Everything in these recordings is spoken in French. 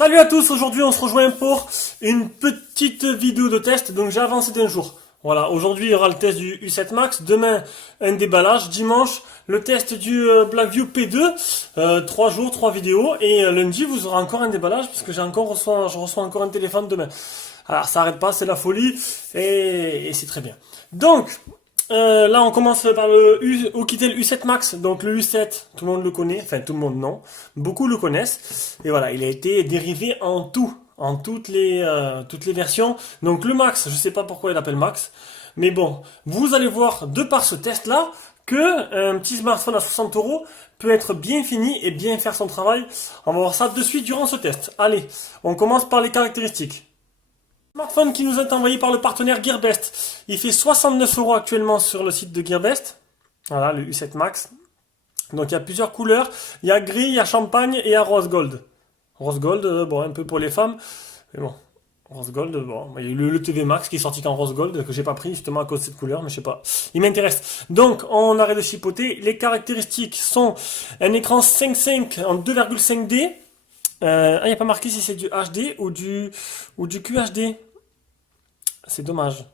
Salut à tous, aujourd'hui on se rejoint pour une petite vidéo de test, donc j'ai avancé d'un jour. Voilà, aujourd'hui il y aura le test du U7 Max, demain un déballage, dimanche le test du Blackview P2, 3 jours, 3 vidéos, et lundi vous aurez encore un déballage, parce que je reçois encore un téléphone demain. Alors ça arrête pas, c'est la folie, et c'est très bien. Donc, là, on commence par quitter le U7 Max. Donc le U7, tout le monde le connaît. Enfin, tout le monde non. Beaucoup le connaissent. Et voilà, il a été dérivé en toutes les versions. Donc le Max, je sais pas pourquoi il l'appelle Max. Mais bon, vous allez voir, de par ce test-là, que un petit smartphone à 60 euros peut être bien fini et bien faire son travail. On va voir ça de suite durant ce test. Allez, on commence par les caractéristiques. Smartphone qui nous est envoyé par le partenaire Gearbest. Il fait 69 euros actuellement sur le site de Gearbest. Voilà, le U7 Max. Donc il y a plusieurs couleurs. Il y a gris, il y a champagne et il y a rose gold. Rose gold, bon, un peu pour les femmes. Mais bon, rose gold, bon. Il y a eu le TV Max qui est sorti qu'en rose gold, que j'ai pas pris justement à cause de cette couleur, mais je sais pas. Il m'intéresse. Donc, on arrête de chipoter. Les caractéristiques sont un écran 5.5 en 2,5D. Il n'y a pas marqué si c'est du HD ou du QHD. C'est dommage.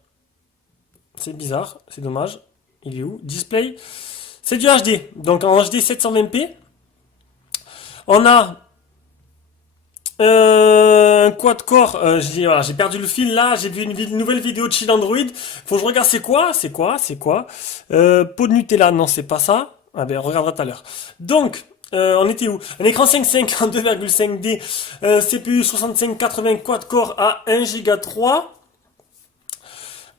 C'est bizarre, c'est dommage. Il est où? Display. C'est du HD. Donc en HD 720p. On a un quad-core. J'ai perdu le fil là. J'ai vu une nouvelle vidéo de Chill Android. Faut que je regarde c'est quoi? Pot de Nutella. Non, c'est pas ça. Ah ben, on regardera tout à l'heure. Donc, on était où? Un écran 5.5 en 2,5D, CPU 6580 quad-core à 1 Go 3.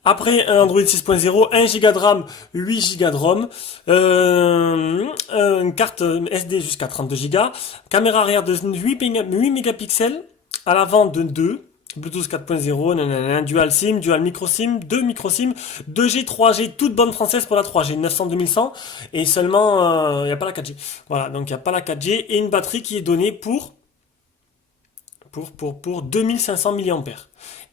Après un Android 6.0, 1 Go de RAM, 8 Go de ROM, une carte SD jusqu'à 32 Go, caméra arrière de 8 mégapixels, à l'avant de 2, Bluetooth 4.0, dual SIM, dual micro SIM, 2 micro SIM, 2G, 3G, toute bonne française pour la 3G, 900-2100, et seulement, il n'y a pas la 4G. Voilà, donc il n'y a pas la 4G, et une batterie qui est donnée pour 2500 mAh.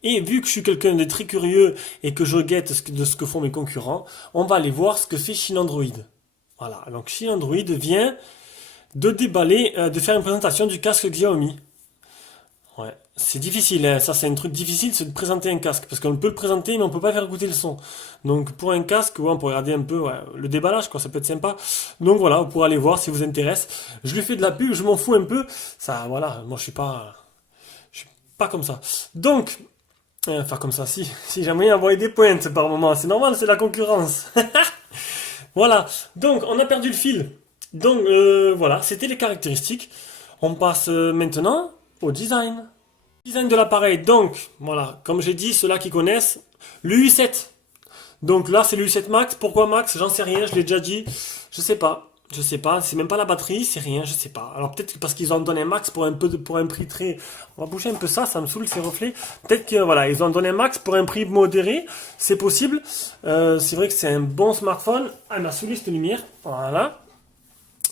Et vu que je suis quelqu'un de très curieux et que je guette de ce que font mes concurrents, on va aller voir ce que fait Chill Android. Voilà, donc Chill Android vient de déballer, de faire une présentation du casque Xiaomi. Ouais, c'est difficile, hein. Ça c'est un truc difficile, c'est de présenter un casque, parce qu'on peut le présenter, mais on peut pas faire écouter le son. Donc pour un casque, ouais, on pourrait regarder un peu le déballage, quoi, ça peut être sympa. Donc voilà, vous pourrez aller voir si vous intéresse. Je lui fais de la pub, je m'en fous un peu. Ça, voilà, moi je suis pas comme ça. Donc, enfin comme ça, si j'aimerais envoyer des pointes par moment, c'est normal, c'est la concurrence. Voilà, donc on a perdu le fil. Donc voilà, c'était les caractéristiques. On passe maintenant au design. Design de l'appareil, donc voilà, comme j'ai dit, ceux-là qui connaissent, le U7. Donc là c'est le U7 Max, pourquoi Max? J'en sais rien, je l'ai déjà dit, je sais pas. Je sais pas, c'est même pas la batterie, c'est rien, je sais pas. Alors peut-être parce qu'ils ont donné un max pour un prix très. On va bouger un peu ça me saoule ces reflets. Peut-être que voilà, ils ont donné un max pour un prix modéré, c'est possible. C'est vrai que c'est un bon smartphone. Ah, il m'a saoulé cette lumière. Voilà.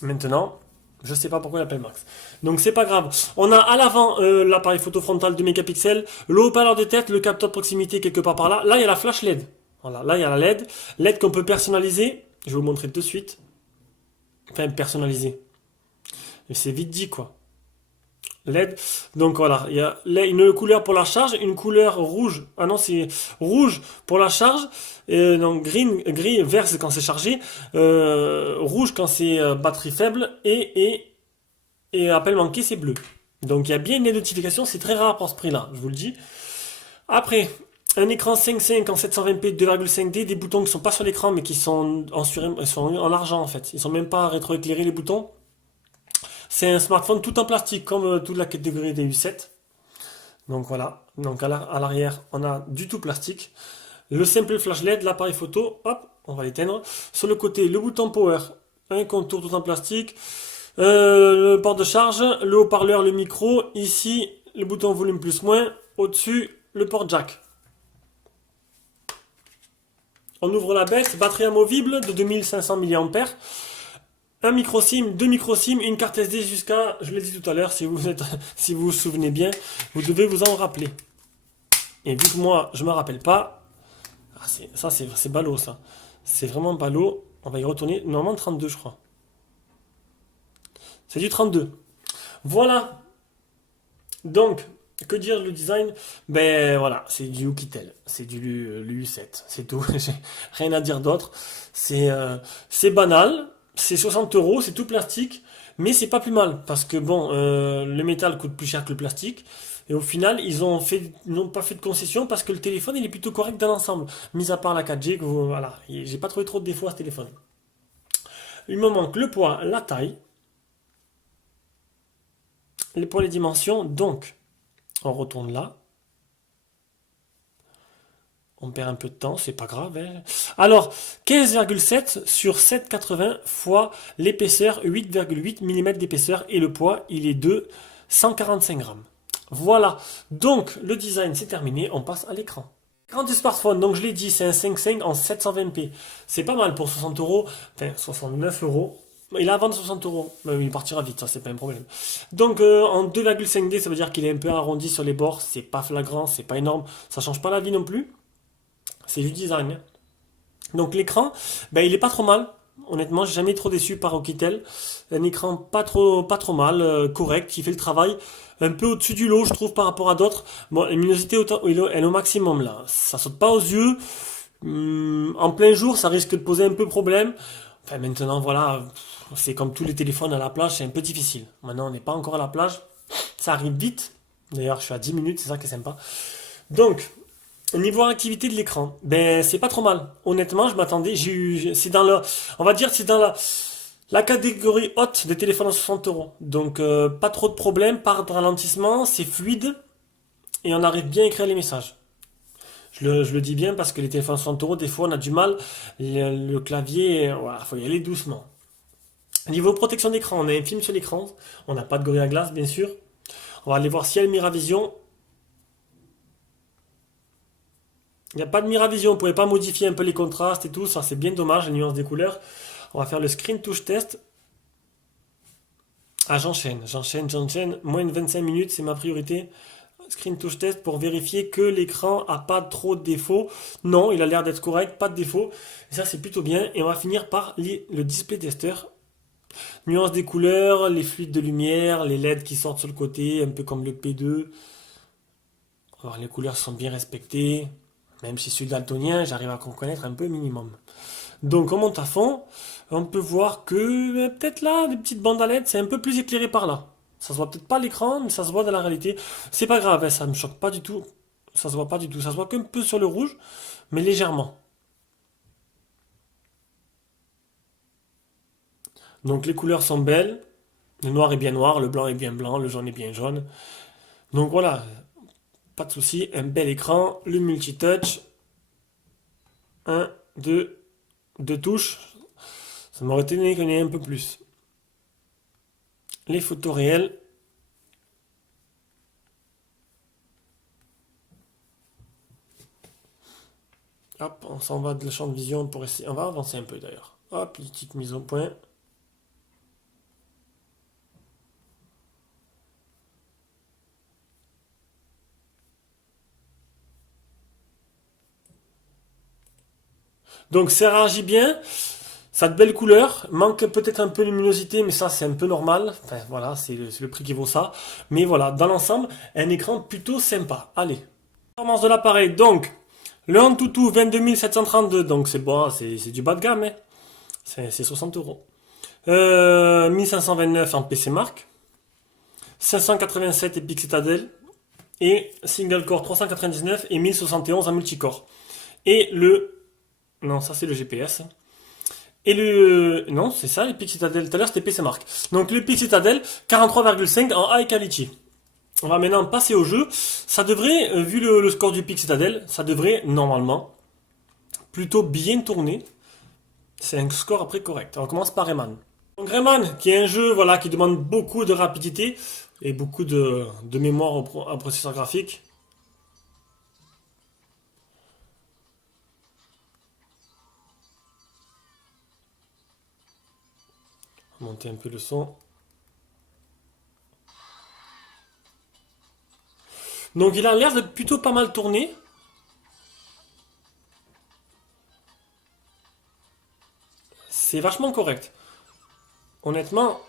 Maintenant, je sais pas pourquoi il l'appelle max. Donc c'est pas grave. On a à l'avant l'appareil photo frontal 2 mégapixels, le haut-parleur de tête, le capteur de proximité quelque part par là. Là il y a la flash LED. Voilà, là il y a la LED, LED qu'on peut personnaliser. Je vais vous montrer tout de suite. Enfin, personnalisé. Et c'est vite dit, quoi. LED. Donc voilà, il y a une couleur pour la charge, une couleur rouge. Ah non, c'est rouge pour la charge. Donc gris, vert c'est quand c'est chargé. Rouge quand c'est batterie faible. Et appel manqué, c'est bleu. Donc il y a bien une notification, c'est très rare pour ce prix-là, je vous le dis. Après, un écran 5.5 en 720p 2,5D, des boutons qui sont pas sur l'écran mais qui sont en argent en fait. Ils sont même pas rétroéclairés les boutons. C'est un smartphone tout en plastique comme toute la catégorie des U7. Donc voilà. Donc à l'arrière, on a du tout plastique. Le simple flash LED, l'appareil photo, hop, on va l'éteindre. Sur le côté, le bouton power, un contour tout en plastique. Le port de charge, le haut-parleur, le micro. Ici, le bouton volume plus moins. Au-dessus, le port jack. On ouvre la bête, batterie amovible de 2500 mAh, un micro SIM, deux micro SIM, une carte SD jusqu'à, je l'ai dit tout à l'heure, si vous vous souvenez bien, vous devez vous en rappeler. Et vu que moi, je me rappelle pas, ça c'est ballot ça. C'est vraiment ballot. On va y retourner, normalement 32 je crois. C'est du 32. Voilà. Donc, que dire le design? Ben voilà, c'est du Oukitel, c'est du l'U7, c'est tout. J'ai rien à dire d'autre. C'est banal, c'est 60 euros, c'est tout plastique, mais c'est pas plus mal parce que bon, le métal coûte plus cher que le plastique. Et au final, ils n'ont pas fait de concession parce que le téléphone il est plutôt correct dans l'ensemble. Mis à part la 4G, voilà, j'ai pas trouvé trop de défauts à ce téléphone. Il me manque le poids, la taille, pour les dimensions, donc on retourne là. On perd un peu de temps, c'est pas grave, hein. Alors, 15,7 sur 7,80 fois l'épaisseur, 8,8 mm d'épaisseur, et le poids, il est de 145 grammes. Voilà. Donc, le design, c'est terminé. On passe à l'écran. L'écran du smartphone, donc je l'ai dit, c'est un 5.5 en 720p. C'est pas mal pour 60 euros, enfin 69 euros. Il a à vendre 60 euros. Il partira vite, ça c'est pas un problème. Donc en 2,5D, ça veut dire qu'il est un peu arrondi sur les bords. C'est pas flagrant, c'est pas énorme. Ça change pas la vie non plus. C'est du design, hein. Donc l'écran, ben, il est pas trop mal. Honnêtement, j'ai jamais été trop déçu par Oukitel. Un écran pas trop mal, correct, qui fait le travail. Un peu au-dessus du lot, je trouve, par rapport à d'autres. Bon, la luminosité, elle est au maximum là. Ça saute pas aux yeux. En plein jour, ça risque de poser un peu problème. Enfin, maintenant, voilà, c'est comme tous les téléphones à la plage, c'est un peu difficile. Maintenant, on n'est pas encore à la plage. Ça arrive vite. D'ailleurs, je suis à 10 minutes, c'est ça qui est sympa. Donc, au niveau activité de l'écran, ben c'est pas trop mal. Honnêtement, je m'attendais, c'est dans le, on va dire, c'est dans la catégorie haute des téléphones à 60 euros. Donc pas trop de problèmes, pas de ralentissement, c'est fluide et on arrive bien à écrire les messages. Je le dis bien parce que les téléphones à 60 euros, des fois on a du mal. Le clavier, voilà, faut y aller doucement. Niveau protection d'écran, on a un film sur l'écran, on n'a pas de Gorilla Glass bien sûr. On va aller voir si elle Miravision. Il n'y a pas de Miravision, on ne pouvait pas modifier un peu les contrastes et tout, ça c'est bien dommage, les nuances des couleurs. On va faire le screen touch test. Ah, j'enchaîne. Moins de 25 minutes, c'est ma priorité. Screen touch test pour vérifier que l'écran a pas trop de défauts. Non, il a l'air d'être correct, pas de défauts. Et ça c'est plutôt bien. Et on va finir par le display tester. Nuances des couleurs, les fluides de lumière, les LED qui sortent sur le côté, un peu comme le P2. Alors les couleurs sont bien respectées. Même si je suis daltonien, j'arrive à reconnaître un peu minimum. Donc on monte à fond, on peut voir que peut-être là, des petites bandes à LED, c'est un peu plus éclairé par là. Ça se voit peut-être pas à l'écran, mais ça se voit dans la réalité. C'est pas grave, hein, ça me choque pas du tout. Ça se voit pas du tout. Ça se voit qu'un peu sur le rouge, mais légèrement. Donc les couleurs sont belles. Le noir est bien noir, le blanc est bien blanc, le jaune est bien jaune. Donc voilà, pas de souci, un bel écran, le multitouch. Un, deux touches. Ça m'aurait étonné qu'il y en ait un peu plus. Les photos réelles. Hop, on s'en va de la champ de vision pour essayer. On va avancer un peu d'ailleurs. Hop, petite mise au point. Donc ça réagit bien. Ça a de belles couleurs. Manque peut-être un peu de luminosité, mais ça c'est un peu normal. Enfin voilà, c'est le prix qui vaut ça. Mais voilà, dans l'ensemble, un écran plutôt sympa. Allez. Performance de l'appareil. Donc, le Antutu 22732. Donc c'est bon, c'est du bas de gamme, hein. C'est 60 euros. 1529 en PC Mark, 587 Epic Citadel et Single Core 399 et 1071 en multicore. Et le... Non, ça c'est le GPS. Et le... Non, c'est ça l'Epic Citadel. Tout à l'heure c'était PC Mark. Donc l'Epic Citadel 43,5 en high quality. On va maintenant passer au jeu. Ça devrait, vu le score du Epic Citadel, ça devrait normalement plutôt bien tourner. C'est un score après correct. On commence par Rayman. Donc Rayman, qui est un jeu voilà, qui demande beaucoup de rapidité et beaucoup de mémoire au processeur graphique. On va monter un peu le son. Donc il a l'air de plutôt pas mal tourner. C'est vachement correct. Honnêtement,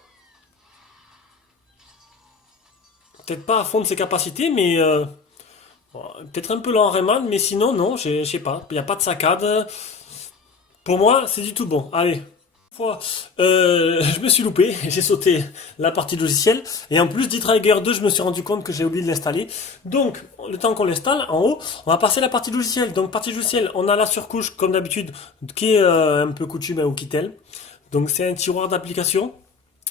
Peut-être pas à fond de ses capacités, mais bon, peut-être un peu lent en Rayman, mais sinon, non, je sais pas. Il n'y a pas de saccade. Pour moi, c'est du tout bon. Allez. Fois, je me suis loupé, j'ai sauté la partie logicielle et en plus d'E-Trigger 2 je me suis rendu compte que j'ai oublié de l'installer. Donc le temps qu'on l'installe en haut, on va passer à la partie logicielle. Donc partie logicielle, on a la surcouche comme d'habitude qui est un peu coutume à Oukitel. Donc c'est un tiroir d'application,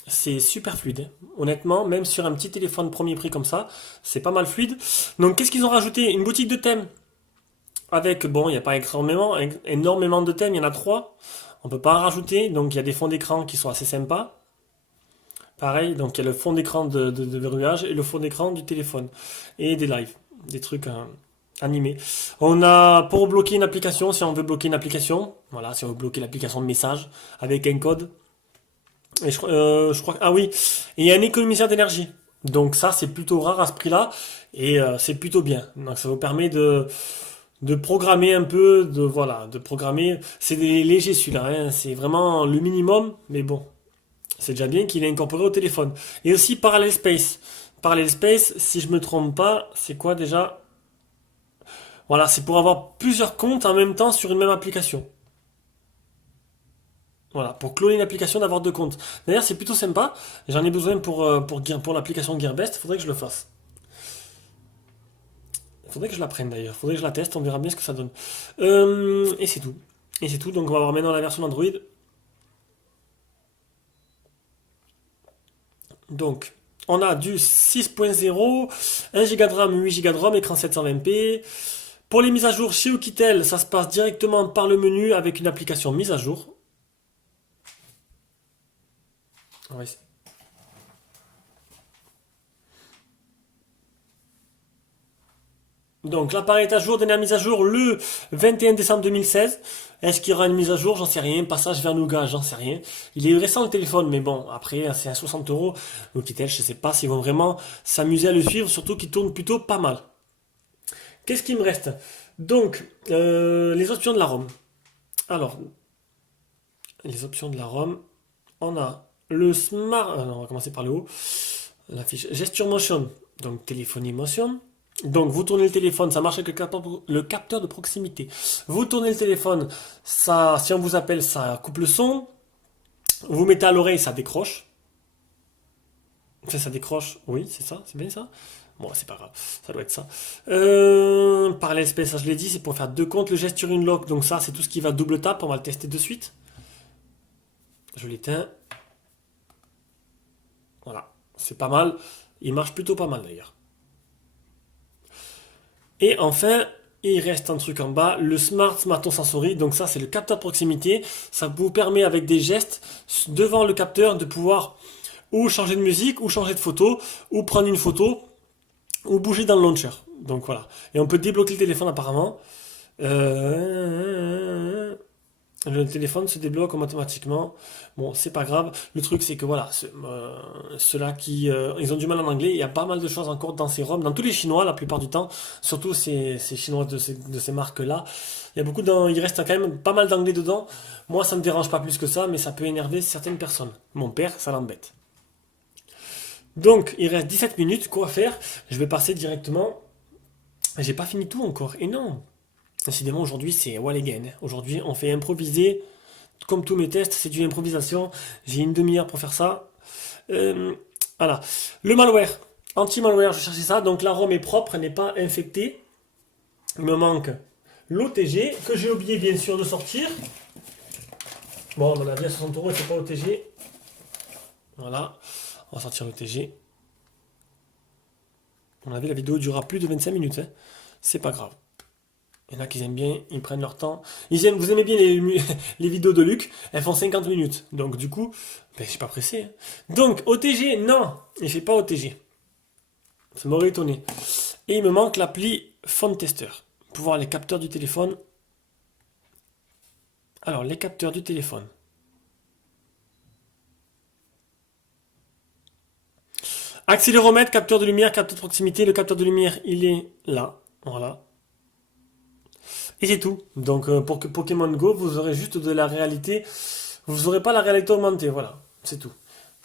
c'est super fluide, hein. Honnêtement, même sur un petit téléphone premier prix comme ça, c'est pas mal fluide. Donc qu'est-ce qu'ils ont rajouté? Une boutique de thèmes avec, bon, il n'y a pas énormément de thèmes, il y en a trois. On peut pas en rajouter, donc il y a des fonds d'écran qui sont assez sympas. Pareil, donc il y a le fond d'écran de verrouillage et le fond d'écran du téléphone. Et des lives, des trucs animés. On a pour bloquer une application, si on veut bloquer une application, voilà, si on veut bloquer l'application de message avec un code. Et je crois ah oui, et il y a un économiseur d'énergie. Donc ça, c'est plutôt rare à ce prix-là et c'est plutôt bien. Donc ça vous permet de programmer un peu, voilà, de programmer. C'est des légers celui-là, hein, c'est vraiment le minimum, mais bon, c'est déjà bien qu'il est incorporé au téléphone. Et aussi Parallel Space. Parallel Space, si je me trompe pas, c'est quoi déjà? Voilà, c'est pour avoir plusieurs comptes en même temps sur une même application. Voilà, pour cloner une application, d'avoir deux comptes. D'ailleurs, c'est plutôt sympa. J'en ai besoin pour l'application GearBest. Il faudrait que je le fasse. Il faudrait que je la prenne d'ailleurs. Il faudrait que je la teste. On verra bien ce que ça donne. Et c'est tout. Et c'est tout. Donc, on va voir maintenant la version Android. Donc, on a du 6.0, 1 Go de RAM, 8 Go de ROM, écran 720p. Pour les mises à jour chez Oukitel, ça se passe directement par le menu avec une application mise à jour. On va essayer. Donc l'appareil est à jour, dernière mise à jour le 21 décembre 2016. Est-ce qu'il y aura une mise à jour? J'en sais rien. Passage vers Nougat, j'en sais rien. Il est récent le téléphone, mais bon, après c'est à 60 euros. Donc Itel, je sais pas s'ils vont vraiment s'amuser à le suivre, surtout qu'il tourne plutôt pas mal. Qu'est-ce qui me reste? Donc, les options de la ROM. Alors, les options de la ROM, on a le smart. Non, on va commencer par le haut. La fiche Gesture Motion, donc téléphonie motion. Donc vous tournez le téléphone, ça marche avec le capteur de proximité. Vous tournez le téléphone, ça, si on vous appelle, ça coupe le son. Vous mettez à l'oreille, ça décroche. Ça décroche. Oui, c'est ça, c'est bien ça. Bon, c'est pas grave, ça doit être ça. Par l'espèce, ça je l'ai dit, c'est pour faire deux comptes. Le gesture unlock, donc ça, c'est tout ce qui va double tap. On va le tester de suite. Je l'éteins. Voilà, c'est pas mal. Il marche plutôt pas mal d'ailleurs. Et enfin, il reste un truc en bas, le Smart Smartphone Sensory. Donc ça, c'est le capteur de proximité. Ça vous permet avec des gestes devant le capteur de pouvoir ou changer de musique, ou changer de photo, ou prendre une photo, ou bouger dans le launcher. Donc voilà. Et on peut débloquer le téléphone apparemment. Le téléphone se débloque automatiquement. Bon, c'est pas grave. Le truc, c'est que voilà, ceux-là qui, ils ont du mal en anglais. Il y a pas mal de choses encore dans ces ROM, dans tous les Chinois la plupart du temps, surtout ces Chinois de ces marques-là. Il y a il reste quand même pas mal d'anglais dedans. Moi, ça me dérange pas plus que ça, mais ça peut énerver certaines personnes. Mon père, ça l'embête. Donc, il reste 17 minutes. Quoi faire? Je vais passer directement. J'ai pas fini tout encore. Et non. Décidément, aujourd'hui, c'est wall again. Aujourd'hui, on fait improviser. Comme tous mes tests, c'est une improvisation. J'ai une demi-heure pour faire ça. Euh, voilà. Le malware. Anti-malware, je cherchais ça. Donc la ROM est propre, elle n'est pas infectée. Il me manque l'OTG, que j'ai oublié bien sûr de sortir. Bon, on en a bien 60 euros, c'est pas OTG. Voilà. On va sortir l'OTG. À mon avis, la vidéo durera plus de 25 minutes, hein. C'est pas grave. Il y en a qui aiment bien, ils prennent leur temps. Vous aimez bien les vidéos de Luc, elles font 50 minutes. Donc du coup, ben, je suis pas pressé, hein. Donc OTG, non, il fait pas OTG. Ça m'aurait étonné. Et il me manque l'appli Phone Tester. Pour voir les capteurs du téléphone. Alors, les capteurs du téléphone. Accéléromètre, capteur de lumière, capteur de proximité. Le capteur de lumière, il est là. Voilà. Et c'est tout. Donc pour que Pokémon Go, vous aurez juste de la réalité. Vous n'aurez pas la réalité augmentée. Voilà. C'est tout.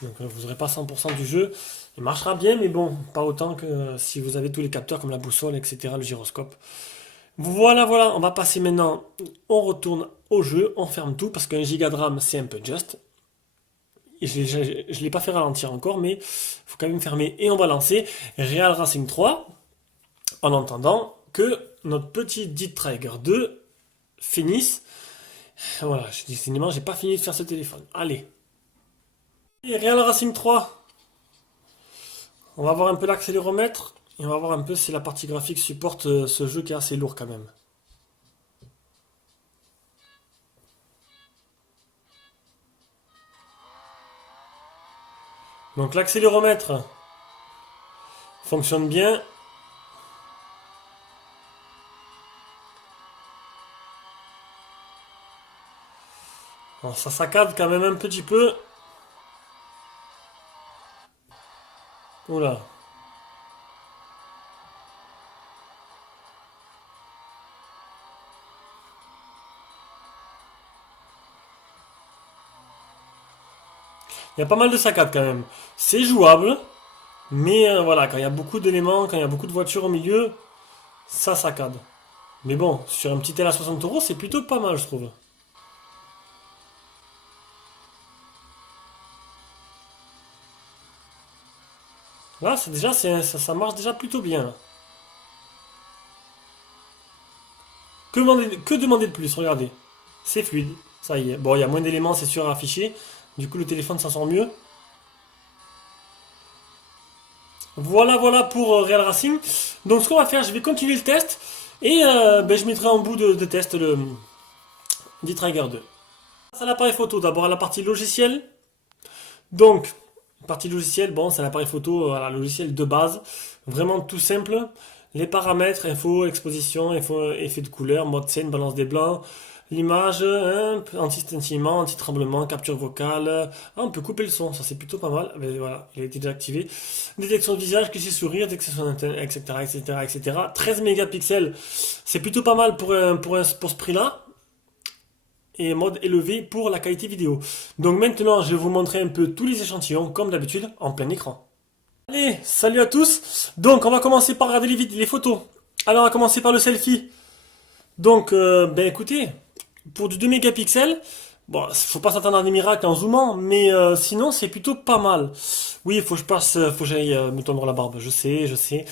Donc vous n'aurez pas 100% du jeu. Il marchera bien, mais bon, pas autant que si vous avez tous les capteurs comme la boussole, etc., le gyroscope. Voilà, voilà, on va passer maintenant, on retourne au jeu, on ferme tout, parce qu'un giga de RAM, c'est un peu juste. Et je ne l'ai pas fait ralentir encore, mais il faut quand même fermer et on va lancer Real Racing 3 en entendant que notre petit Dead Trigger 2 finisse. Voilà, je dis cinéma, j'ai pas fini de faire ce téléphone. Allez. Et Real Racing 3, on va voir un peu l'accéléromètre et on va voir un peu si la partie graphique supporte ce jeu qui est assez lourd quand même. Donc l'accéléromètre fonctionne bien. Bon, ça saccade quand même un petit peu. Oula. Il y a pas mal de saccades quand même. C'est jouable, mais voilà, quand il y a beaucoup d'éléments, quand il y a beaucoup de voitures au milieu, ça saccade. Mais bon, sur un petit L à 60 euros, c'est plutôt pas mal, je trouve. Là, c'est déjà, ça marche déjà plutôt bien, là. Que demander de plus? Regardez. C'est fluide. Ça y est. Bon, il y a moins d'éléments, c'est sûr, à afficher. Du coup, le téléphone s'en sort mieux. Voilà, voilà pour Real Racing. Donc, ce qu'on va faire, je vais continuer le test. Et ben, je mettrai en bout de test le D-Trigger 2. C'est l'appareil photo. D'abord, à la partie logicielle. Donc, partie logicielle, bon, c'est l'appareil photo, voilà, logiciel de base. Vraiment tout simple. Les paramètres, info, exposition, info, effet de couleur, mode scène, balance des blancs. L'image, hein, anti-scintillement, anti-tremblement, capture vocale. Ah, on peut couper le son, ça c'est plutôt pas mal. Mais voilà, il a été désactivé. Détection de visage, cliché sourire, détection d'antenne, etc., etc., etc. 13 mégapixels, c'est plutôt pas mal pour ce prix-là. Et mode élevé pour la qualité vidéo. Donc maintenant, je vais vous montrer un peu tous les échantillons, comme d'habitude, en plein écran. Allez, salut à tous. Donc, on va commencer par regarder les photos. Alors, on va commencer par le selfie. Donc, ben écoutez, pour du 2 mégapixels, bon, faut pas s'attendre à des miracles en zoomant, mais sinon, c'est plutôt pas mal. Oui, il faut que je passe, faut que j'aille me tondre la barbe. Je sais, je sais.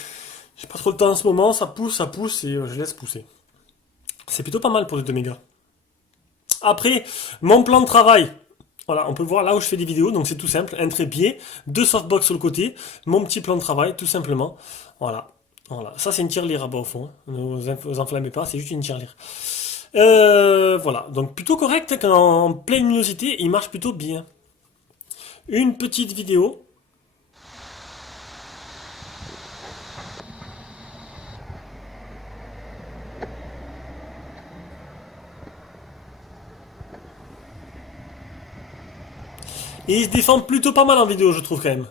J'ai pas trop le temps en ce moment, ça pousse et je laisse pousser. C'est plutôt pas mal pour du 2 mégas. Après, mon plan de travail. Voilà, on peut voir là où je fais des vidéos, donc c'est tout simple, un trépied, deux softbox sur le côté, mon petit plan de travail, tout simplement. Voilà, voilà. Ça c'est une tirelire à bas au fond, hein. Ne vous enflammez pas, c'est juste une tirelire. Voilà, donc plutôt correct, hein, en pleine luminosité, il marche plutôt bien. Une petite vidéo. Et il se défend plutôt pas mal en vidéo, je trouve quand même.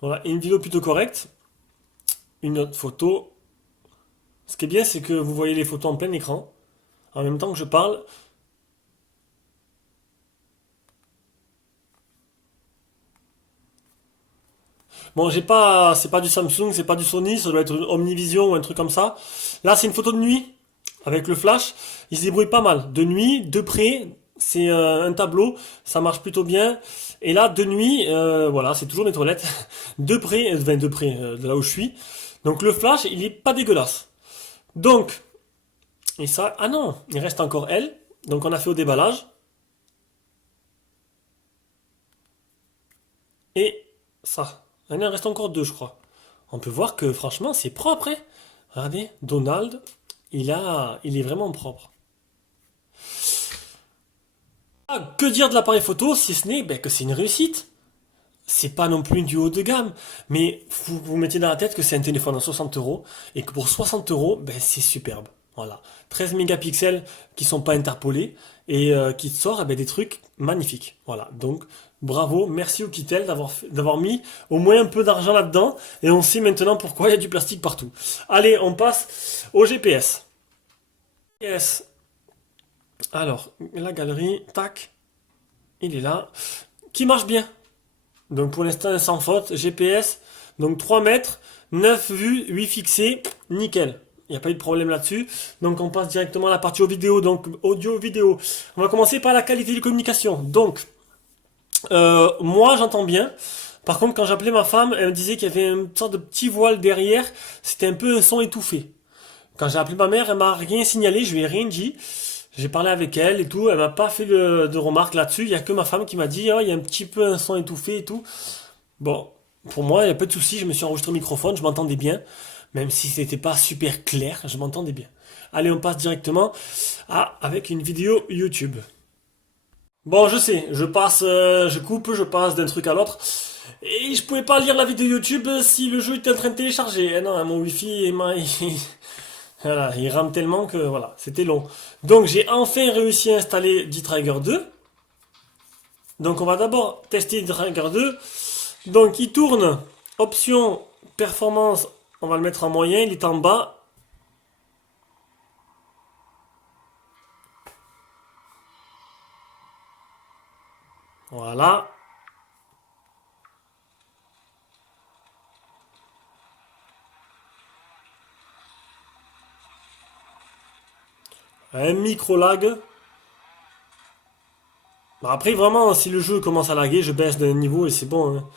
Voilà, une vidéo plutôt correcte. Une autre photo. Ce qui est bien, c'est que vous voyez les photos en plein écran. En même temps que je parle. Bon, j'ai pas, c'est pas du Samsung, c'est pas du Sony, ça doit être une Omnivision ou un truc comme ça. Là, c'est une photo de nuit avec le flash. Il se débrouille pas mal. De nuit, de près, c'est un tableau, ça marche plutôt bien. Et là, de nuit, voilà, c'est toujours mes toilettes. De près, de près, de là où je suis. Donc le flash, il est pas dégueulasse. Donc, et ça, ah non, il reste encore elle. Donc on a fait au déballage. Et ça. Il en reste encore deux, je crois. On peut voir que franchement, c'est propre, hein. Regardez, Donald, il est vraiment propre. Ah, que dire de l'appareil photo si ce n'est ben, que c'est une réussite? C'est pas non plus du haut de gamme, mais vous vous mettez dans la tête que c'est un téléphone à 60 euros et que pour 60 euros, ben, c'est superbe. Voilà. 13 mégapixels qui sont pas interpolés et qui te sort eh ben, des trucs magnifiques. Voilà. Donc, bravo, merci au Kitel d'avoir mis au moins un peu d'argent là-dedans et on sait maintenant pourquoi il y a du plastique partout. Allez, on passe au GPS. GPS. Alors, la galerie, tac, il est là. Qui marche bien. Donc pour l'instant, sans faute. GPS, donc 3 mètres, 9 vues, 8 fixés, nickel. Il n'y a pas eu de problème là-dessus. Donc on passe directement à la partie vidéo, donc audio-vidéo. On va commencer par la qualité de communication. Donc, moi j'entends bien. Par contre, quand j'appelais ma femme, elle me disait qu'il y avait une sorte de petit voile derrière. C'était un peu un son étouffé. Quand j'ai appelé ma mère, elle m'a rien signalé, je lui ai rien dit. J'ai parlé avec elle et tout, elle m'a pas fait de remarques là-dessus. Il y a que ma femme qui m'a dit, ah, il y a un petit peu un son étouffé et tout. Bon, pour moi, il n'y a pas de souci, je me suis enregistré au microphone, je m'entendais bien. Même si c'était pas super clair, je m'entendais bien. Allez, on passe directement avec une vidéo YouTube. Bon, je sais, je passe, je coupe, je passe d'un truc à l'autre. Et je pouvais pas lire la vidéo YouTube si le jeu était en train de télécharger. Eh non, mon wifi, voilà, il rame tellement que voilà, c'était long. Donc j'ai enfin réussi à installer D-Trigger 2. Donc on va d'abord tester D-Trigger 2. Donc il tourne, option performance, on va le mettre en moyen, il est en bas. Voilà. Un micro lag. Bah, après vraiment, si le jeu commence à laguer, je baisse d'un niveau et c'est bon, hein.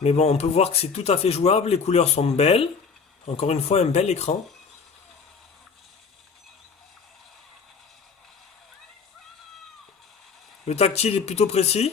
Mais bon, on peut voir que c'est tout à fait jouable, les couleurs sont belles. Encore une fois, un bel écran. Le tactile est plutôt précis.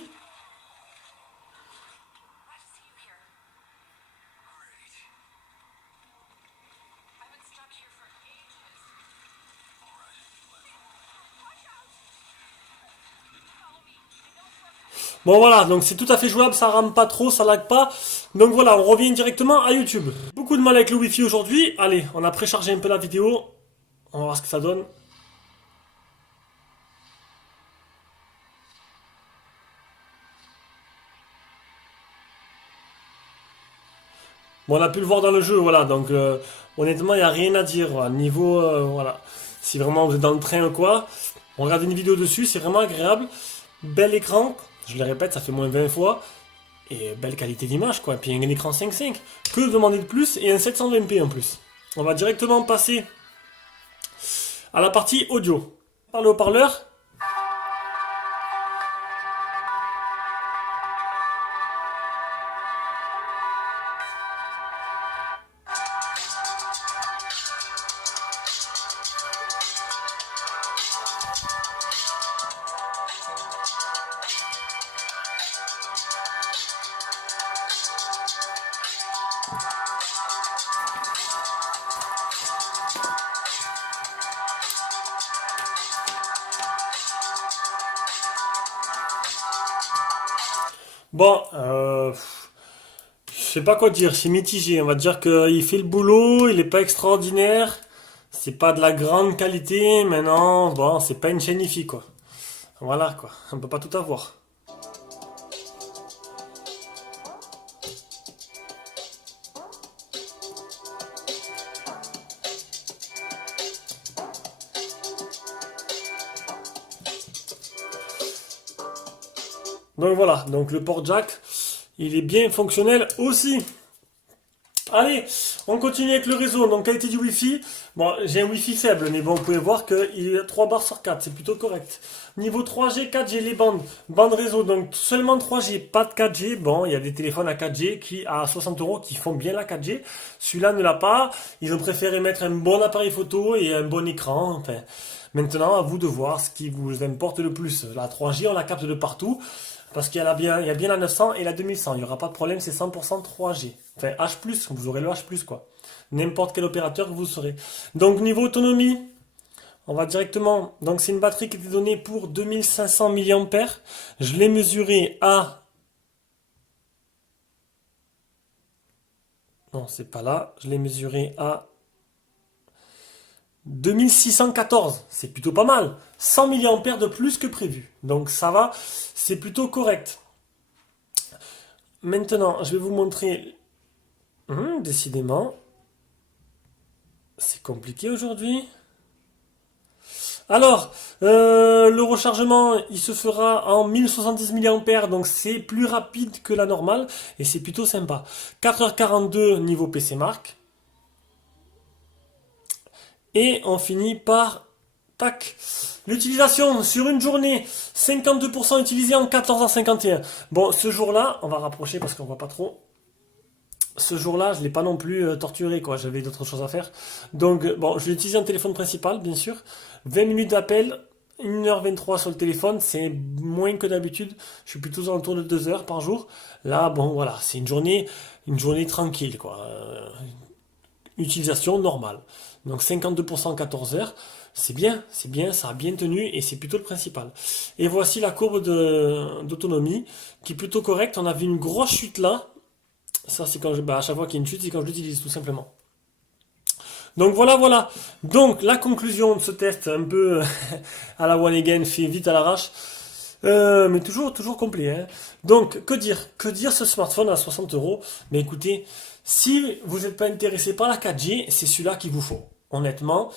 Bon voilà, donc c'est tout à fait jouable, ça rame pas trop, ça lag pas. Donc voilà, on revient directement à YouTube. Beaucoup de mal avec le Wi-Fi aujourd'hui. Allez, on a préchargé un peu la vidéo. On va voir ce que ça donne. Bon, on a pu le voir dans le jeu, voilà. Donc honnêtement, il n'y a rien à dire. Voilà. Niveau, voilà. Si vraiment vous êtes dans le train ou quoi, on regarde une vidéo dessus, c'est vraiment agréable. Bel écran, je le répète, ça fait moins 20 fois. Et belle qualité d'image, quoi. Puis un écran 5.5. Que demander de plus? Et un 720p en plus. On va directement passer à la partie audio. Par le haut-parleur. Bon, je sais pas quoi dire, c'est mitigé. On va dire qu'il fait le boulot, il est pas extraordinaire. C'est pas de la grande qualité, mais non, bon, c'est pas une chaîne IFI, quoi. Voilà, quoi. On peut pas tout avoir. Donc voilà, donc le port jack, il est bien fonctionnel aussi. Allez, on continue avec le réseau. Donc qualité du Wi-Fi. Bon, j'ai un Wi-Fi faible, mais bon, vous pouvez voir qu'il est 3 barres sur 4, c'est plutôt correct. Niveau 3G, 4G, les bandes. Bande réseau, donc seulement 3G, pas de 4G. Bon, il y a des téléphones à 4G qui, à 60 euros, qui font bien la 4G. Celui-là ne l'a pas. Ils ont préféré mettre un bon appareil photo et un bon écran. Enfin, maintenant, à vous de voir ce qui vous importe le plus. La 3G, on la capte de partout. Parce il y a bien la 900 et la 2100. Il n'y aura pas de problème, c'est 100% 3G. Enfin, H+, vous aurez le H+, quoi. N'importe quel opérateur que vous serez. Donc, niveau autonomie, on va directement. Donc, c'est une batterie qui était donnée pour 2500 mAh. Je l'ai mesuré à. Non, c'est pas là. Je l'ai mesuré à 2614. C'est plutôt pas mal. 100 mAh de plus que prévu. Donc, ça va. C'est plutôt correct. Maintenant, je vais vous montrer. Décidément, c'est compliqué aujourd'hui. Alors, le rechargement, il se fera en 1070 mAh, donc c'est plus rapide que la normale, et c'est plutôt sympa. 4h42 niveau PC Mark, et on finit par, tac, l'utilisation sur une journée, 52% utilisé en 14h51. Bon, ce jour-là, on va rapprocher parce qu'on voit pas trop. Ce jour-là, je l'ai pas non plus torturé, quoi. J'avais d'autres choses à faire. Donc, bon, je l'ai utilisé en téléphone principal, bien sûr. 20 minutes d'appel, 1h23 sur le téléphone, c'est moins que d'habitude. Je suis plutôt autour de 2 heures par jour. Là, bon, voilà, c'est une journée tranquille, quoi. Utilisation normale. Donc 52% en 14 heures. C'est bien, ça a bien tenu et c'est plutôt le principal. Et voici la courbe d'autonomie qui est plutôt correcte. On a vu une grosse chute là. Ça, c'est quand à chaque fois qu'il y a une chute, c'est quand je l'utilise, tout simplement. Donc voilà. Donc la conclusion de ce test, un peu à la one again, fait vite à l'arrache, mais toujours complet, hein. Donc que dire ce smartphone à 60 euros? Mais écoutez, si vous n'êtes pas intéressé par la 4G, c'est celui-là qu'il vous faut. Honnêtement,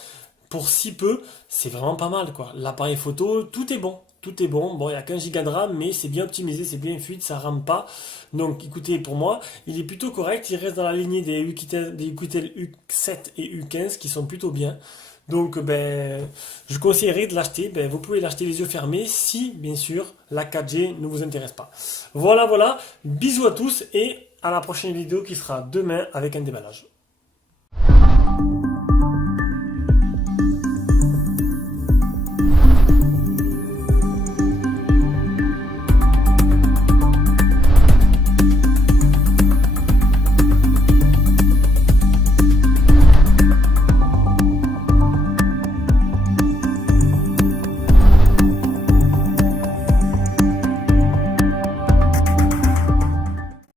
pour si peu, c'est vraiment pas mal, quoi. L'appareil photo, tout est bon. Tout est bon. Bon, il y a 15 Go de RAM, mais c'est bien optimisé, c'est bien fluide, ça rame pas. Donc, écoutez, pour moi, il est plutôt correct. Il reste dans la lignée des Ukitel U7 et U15 qui sont plutôt bien. Donc, ben, je conseillerais de l'acheter. Ben, vous pouvez l'acheter les yeux fermés si, bien sûr, la 4G ne vous intéresse pas. Voilà. Bisous à tous et à la prochaine vidéo qui sera demain avec un déballage.